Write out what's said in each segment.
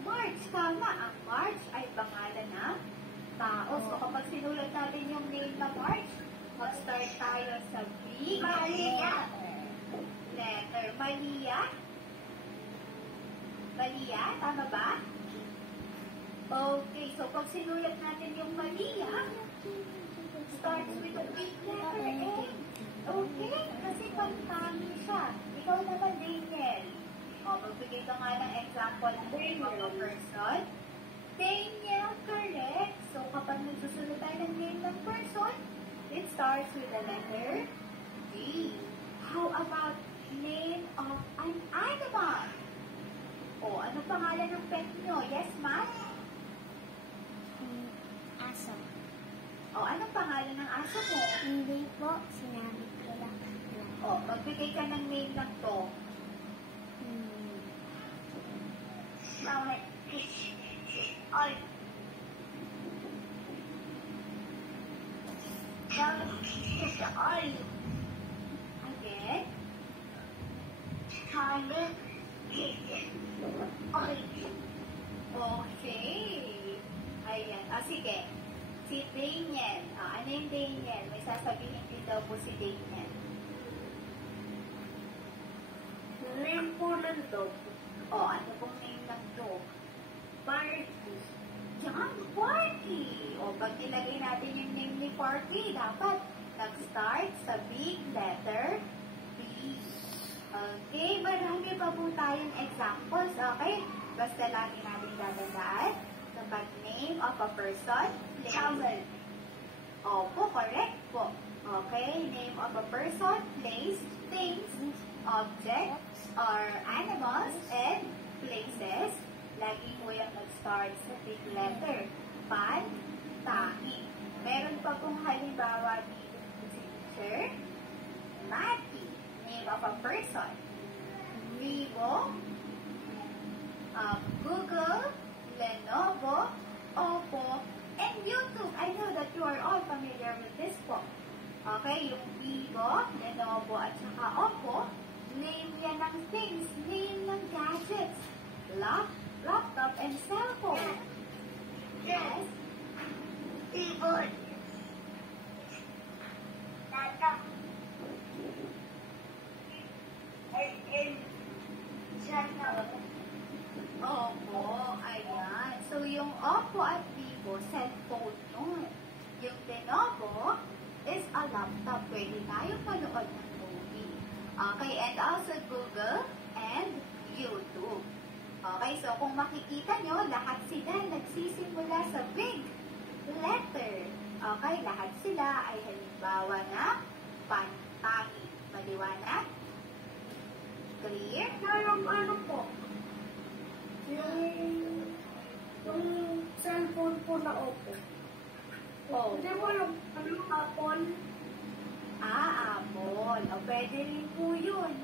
March. Tama, ang March ay pangalan ng tao. So, kapag sinulat natin yung name na March, mag-start tayo sa big letter. Malia? Malia, tama ba? Okay, so pag sinulat natin yung Malia, starts with a big letter A. Okay, kasi pantangin siya. Ikaw naman, Daniel. O, magbigay ka nga ng example ng name of a person. Daniel, correct. So, kapag nagsusunod tayo ng name ng person, it starts with the letter D. How about name of an animal? O, ano pangalan ng pet nyo? Yes, ma'am? Aso. O, anong pangalan ng aso mo? Hindi po, sinabi ko lang. O, magbigay ka ng name ng dog. Ay. Ay. Again. Charlie. Ay. Okay. Ayan. Sige. Si Daniel. Ano yung Daniel? May sasabihin din daw po si Daniel. Name po ng dog. Ano pong name ng dog? Party. Yan, Party. Pag nilagay natin yung name ni Party, dapat nag-start sa big letter B. Okay, marami pa po tayong examples, okay? Basta lagi natin dadandaan. Kapag name of a person, Travel. Opo, correct po. Okay, name of a person, place, things, objects, or animals, and places. Lagi po yung nag-start sa big letter. Pan-tangi. Meron pa pong halimbawa dito si teacher. Matty. Name of a person. Vivo. Google. Lenovo. Oppo. And YouTube. I know that you are all familiar with this po. Okay, yung Vivo, Lenovo, at saka Oppo, name yan ng things, name ng gadgets. Laptop and cell phone. Yes. Ibon. Tata. And Sana. Opo, ayan. So, yung Oppo at Vivo, cellphone yun. Yung Lenovo is a laptop. Pwede tayong manood ng movie. Okay, and also Google and YouTube. Okay, so kung makikita nyo, lahat sila nagsisimula sa big letter. Okay, lahat sila ay halimbawa na pantangi. Maliwanag? Clear? Ano po? Yung cellphone po na Oppo. Hindi mo yung Apple. Apple. Pwede rin po yun.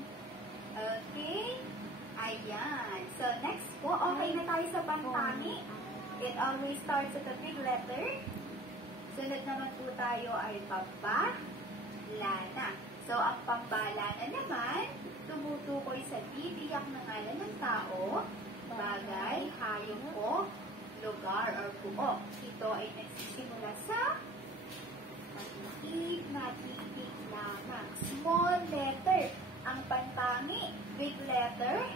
Okay? Ayan. So, next po, okay na tayo sa pantangi. It always starts with a big letter. Sunod naman po tayo ay pambalana. So, ang pambalana naman, tumutukoy sa bibiyak na ngalan ng tao, bagay, hayop o lugar or buo. Ito ay nagsisimula sa maliit na titik lamang. Small letter. Ang pantangi, big letter.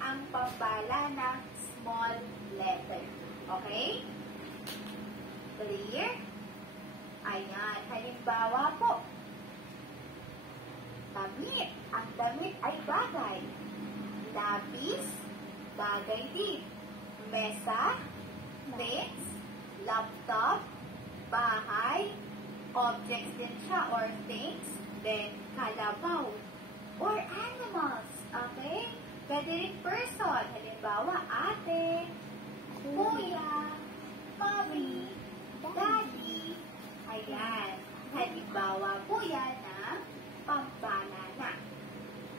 Ang pambalana, small letter. Okay? Clear? Ayan. Halimbawa po, damit. Ang damit ay bagay. Lapis, bagay din. Mesa, things, laptop, bahay, objects din siya or things, then kalabaw, or animals. Okay? Pwede rin person. Halimbawa, ate, kuya, mommy, daddy. Ayan. Halimbawa po yan ng pambalana.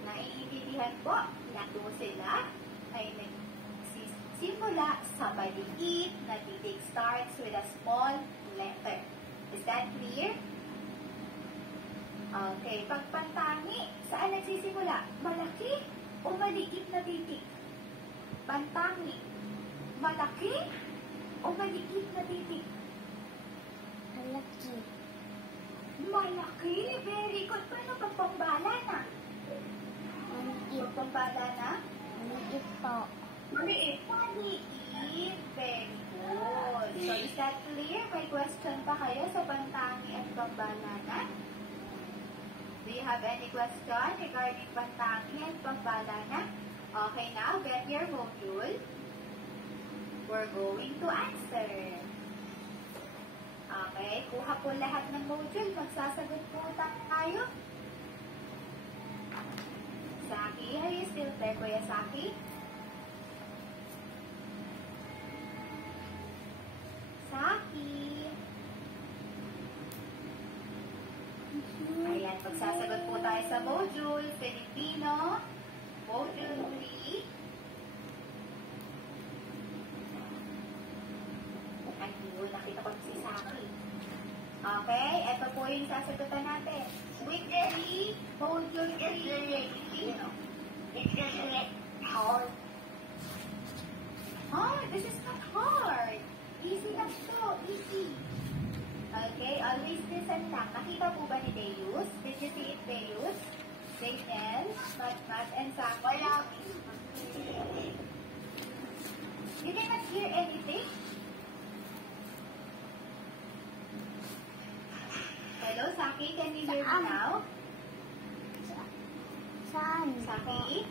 Naiintindihan po, nato sila ay nagsisimula sa maliit na titik, starts with a small letter. Is that clear? Okay, pagpantangi, saan nagsisimula? Malaki o maliit na titik? Pantangi. Malaki o maliit na titik? Malaki. Malaki. Very good. Paano pag pambala na? Maliit. Pag pambala na? Maliit po. Maliit. Maliit. Very good. So, is that clear? May question pa kayo sa pantangi at pambalana? Do you have any question regarding pantangi at pambalana? Okay, now get your module. We're going to answer. Okay, kuha po lahat ng module. Magsasagot po tayo. Saki, are you still there, Kuya Saki? Saki. Ayan, magsasagot po tayo sa module. Filipino. Module 3. Ayun, nakita ko si Saki. Okay, ito po yung sasagutan natin. Weekly, module 3. Hard. Oh, this is not hard. Easy lang to, easy. Okay, always listen lang. Nakita po ba ni Deus? Did you see it, Deus? Daniel, Mat, and Saki? Wala. You cannot hear anything? Hello, Saki, can you hear me now? Saan? Saki?